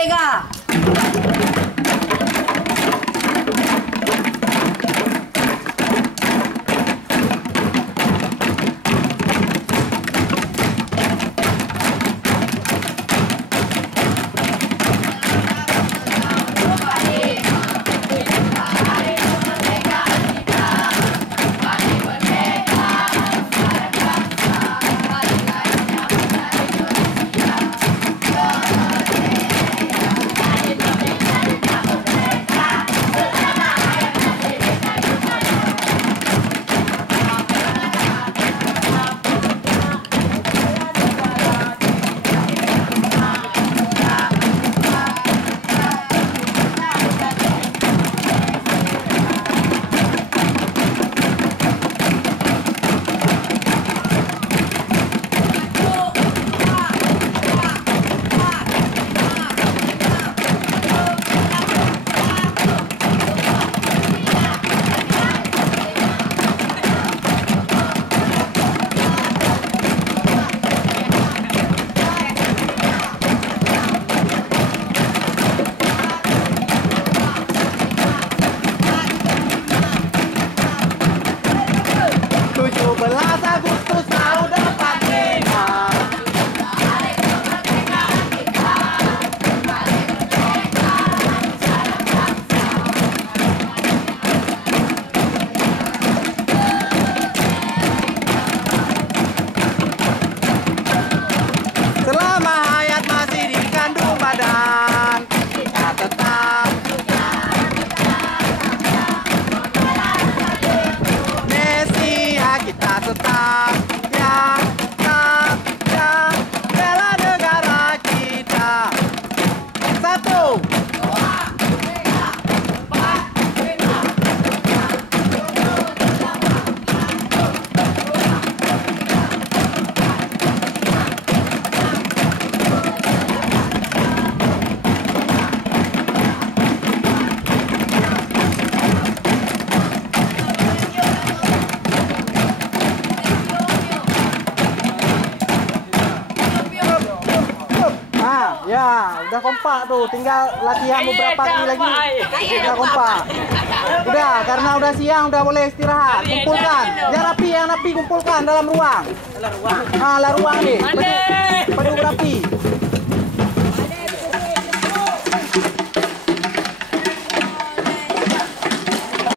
Merdeka! Ya, udah kompak tuh, tinggal latihan beberapa kali lagi. Udah kompak. Udah, karena udah siang, udah boleh istirahat. Kumpulkan, yang rapi kumpulkan dalam ruang. Lah ruang nih, baju rapi.